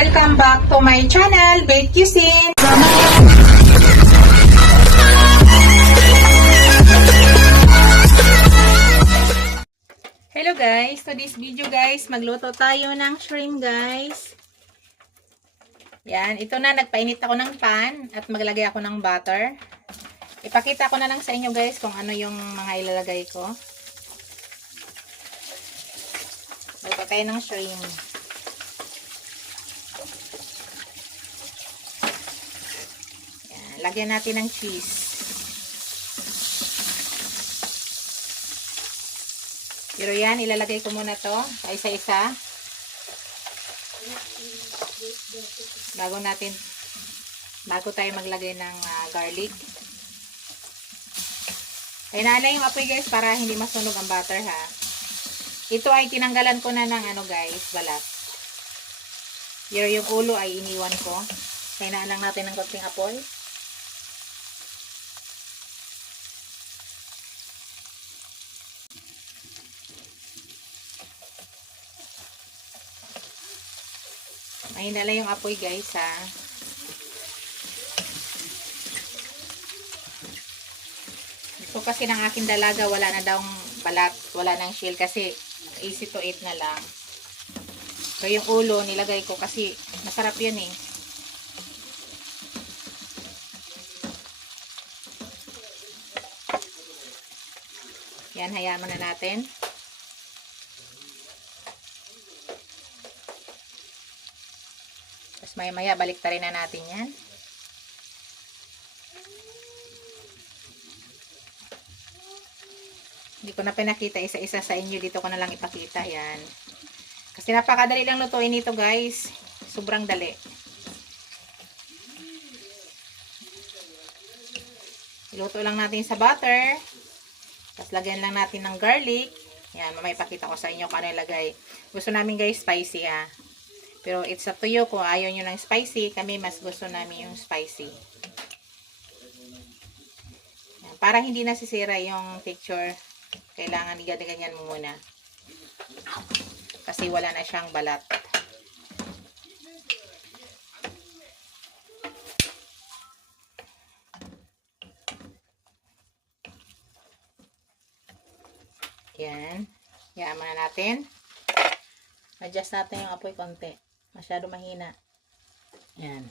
Welcome back to my channel, Bake Cuisine. Hello guys, to this video guys, magluto tayo ng shrimp guys. Yan, ito na, nagpainit ako ng pan at maglagay ako ng butter. Ipakita ko na lang sa inyo guys kung ano yung mga ilalagay ko. Luto tayo ng shrimp. Yan, lagyan natin ng cheese. Pero yan, ilalagay ko muna to sa isa-isa. Bago tayo maglagay ng garlic. Kaya na yung apoy guys para hindi masunog ang butter ha. Ito ay tinanggalan ko na ng guys, balat. Pero yung ulo ay iniwan ko. Kaya na lang natin ng konting apoy. Mahina lang yung apoy guys ha. So kasi ng aking dalaga wala na daw balat, wala nang shell kasi easy to eat na lang. So yung ulo nilagay ko kasi masarap yun eh. Yan, hayaan muna natin. Tapos maya-maya baliktarin na natin yan. Hindi ko na pinakita isa-isa sa inyo. Dito ko na lang ipakita. Yan. Kasi napakadali lang lutuin ito guys. Sobrang dali. Iluto lang natin sa butter. Tapos lagyan lang natin ng garlic. Yan. Mamaya ipakita ko sa inyo kung ano ilagay. Gusto namin guys spicy ha. Pero it's up to you kung ayaw nyo ng spicy. Kami mas gusto namin yung spicy. Yan. Para hindi nasisira yung texture. Kailangan ganyan mo muna. Kasi wala na siyang balat. Yan. Hayaan muna natin. Adjust natin yung apoy konti. Masyado mahina. Yan.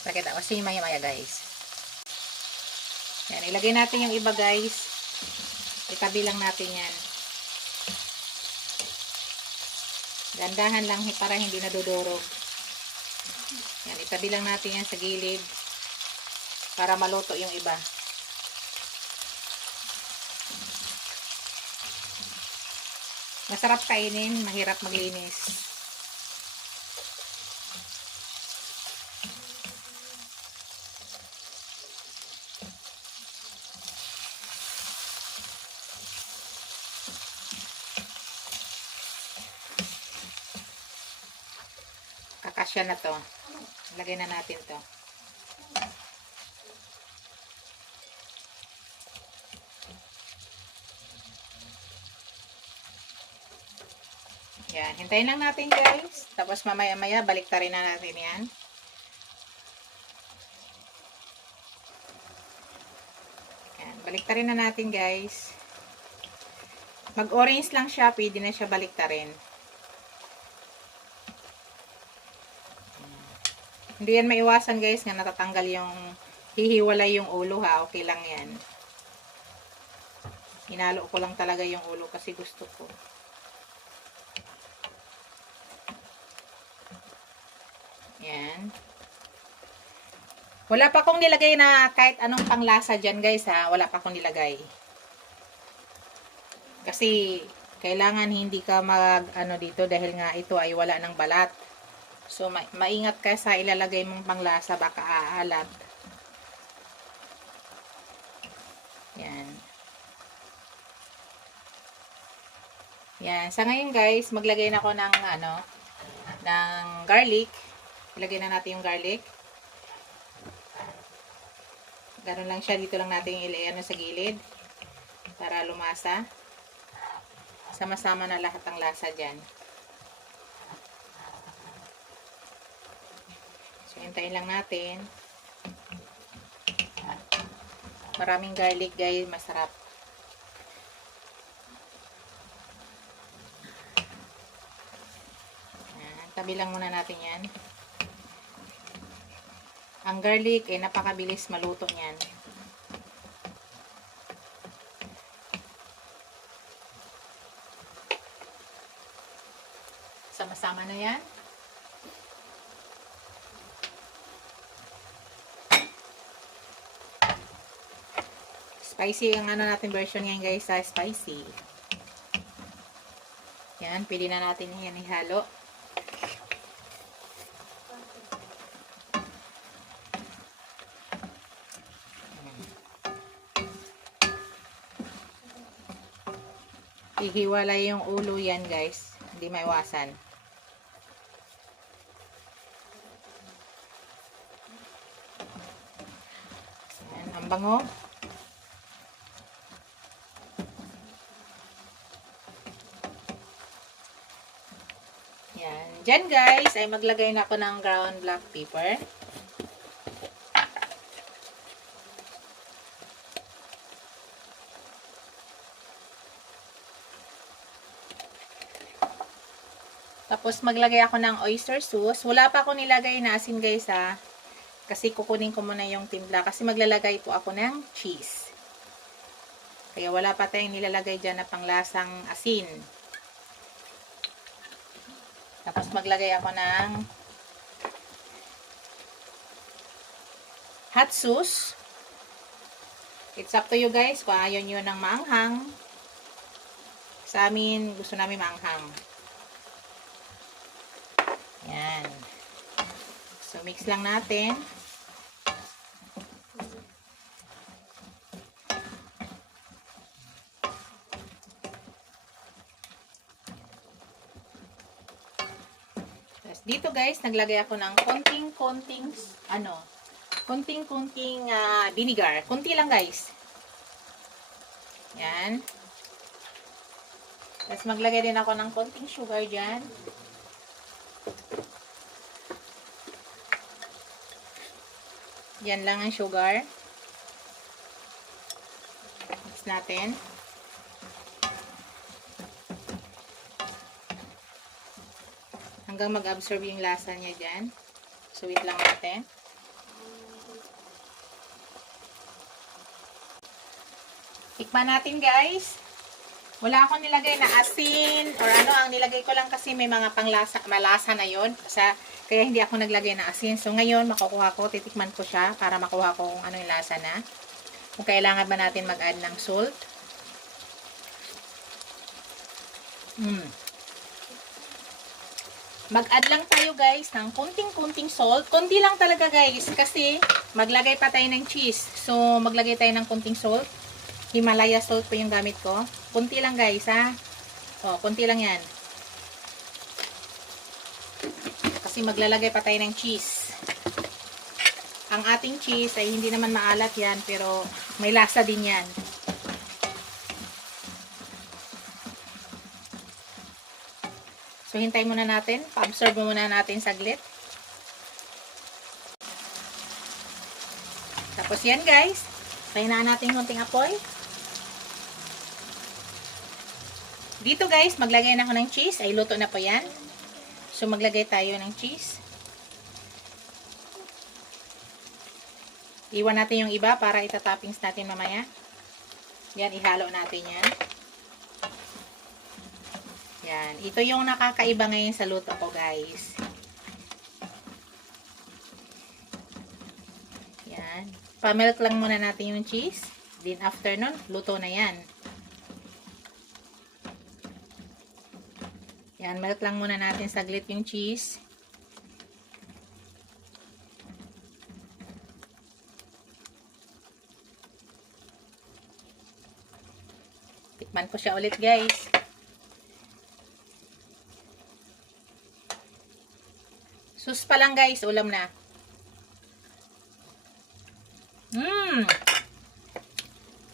Pakita ko kasi maya-maya guys. Yan, ilagay natin yung iba guys. Itabi lang natin yan. Gandahan lang para hindi nadudurog. Yan, itabi lang natin yan sa gilid. Para maluto yung iba. Masarap kainin, mahirap maglinis. Kakasya na to. Lagay na natin to. Yan. Hintayin lang natin guys. Tapos mamaya-maya baliktarin na natin yan. Yan. Baliktarin na natin guys. Mag-orange lang siya. Pwede na siya baliktarin. Hindi yan maiwasan guys nga natatanggal yung hihiwalay yung ulo ha. Okay lang yan. Hinalo ko lang talaga yung ulo kasi gusto ko. Yan. Wala pa akong nilagay na kahit anong panglasa dyan guys ha. Wala pa akong nilagay. Kasi kailangan hindi ka dito dahil nga ito ay wala ng balat. So, maingat ka sa ilalagay mong panglasa, baka aalat. Yan. Yan. Sa ngayon guys, maglagay na ako ng, ng garlic. Ilagay na natin yung garlic. Ganun lang siya. Dito lang natin ano sa gilid. Para lumasa. Sama-sama na lahat ng lasa dyan. So, hintayin lang natin. Maraming garlic guys. Masarap. Tabi lang muna natin yan. Ang garlic ay napakabilis maluto niyan. Sama-sama na yan. Spicy ang ano natin version ngayon guys, spicy. Yan, pili na natin yan ihalo. Ihiwalay yung ulo yan guys. Hindi maiwasan. Yan, ang bango. Yan. Diyan guys ay maglagay na ako ng ground black pepper. Tapos, maglagay ako ng oyster sauce. Wala pa ako nilagay na asin guys ha. Kasi kukunin ko muna yung timpla. Kasi maglalagay po ako ng cheese. Kaya wala pa tayong nilalagay dyan na panglasang asin. Tapos, maglagay ako ng hot sauce. It's up to you guys kung ayaw nyo ng maanghang. Sa amin, gusto namin maanghang. Yan. So, mix lang natin. Tapos, dito guys, naglagay ako ng konting-konting vinegar. Konti lang guys. Yan. Tapos, maglagay din ako ng konting sugar dyan. Yan lang ang sugar. Mix natin. Hanggang mag-absorb yung lasa niya dyan. So, wait lang natin. Tikman natin guys. Wala akong nilagay na asin or ano. Ang nilagay ko lang kasi may mga malasa na yon. Kaya hindi ako naglagay ng asin. So, ngayon, makukuha ko, titikman ko siya para makuha ko kung ano yung lasa na. Kung kailangan ba natin mag-add ng salt. Mag-add lang tayo guys ng kunting-kunting salt. Kunti lang talaga guys kasi maglagay pa tayo ng cheese. So, maglagay tayo ng kunting salt. Himalaya salt po yung gamit ko. Kunti lang guys ha. O, kunti lang yan. Kasi maglalagay pa tayo ng cheese. Ang ating cheese ay hindi naman maalat yan, pero may lasa din yan. So, hintay muna natin. Pa-absorb muna natin saglit. Tapos yan guys. Pahinaan natin konting apoy. Dito guys, maglagay na ako ng cheese. Ay, luto na po yan. So, maglagay tayo ng cheese. Iwan natin yung iba para itatoppings natin mamaya. Yan, ihalo natin yan. Yan. Ito yung nakakaiba ngayon sa luto ko, guys. Yan. Pa-melt lang muna natin yung cheese. Then, after nun, luto na yan. Yan, melt lang muna natin saglit yung cheese. Tikman ko siya ulit guys. Sus pa lang guys, ulam na.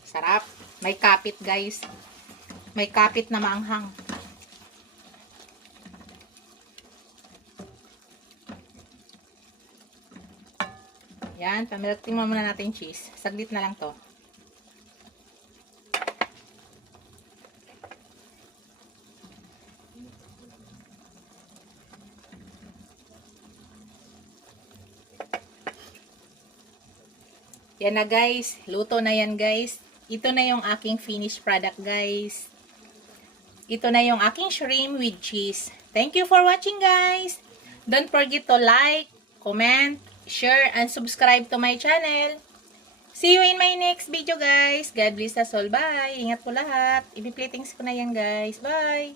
Sarap. May kapit guys. May kapit na maanghang. Yan, pamilagting muna natin cheese. Saglit na lang to. Yan na guys. Luto na yan guys. Ito na yung aking finished product guys. Ito na yung aking shrimp with cheese. Thank you for watching guys. Don't forget to like, comment, share, and subscribe to my channel. See you in my next video guys. God bless us all. Bye. Ingat po lahat. Ibi-platings ko na yan guys. Bye.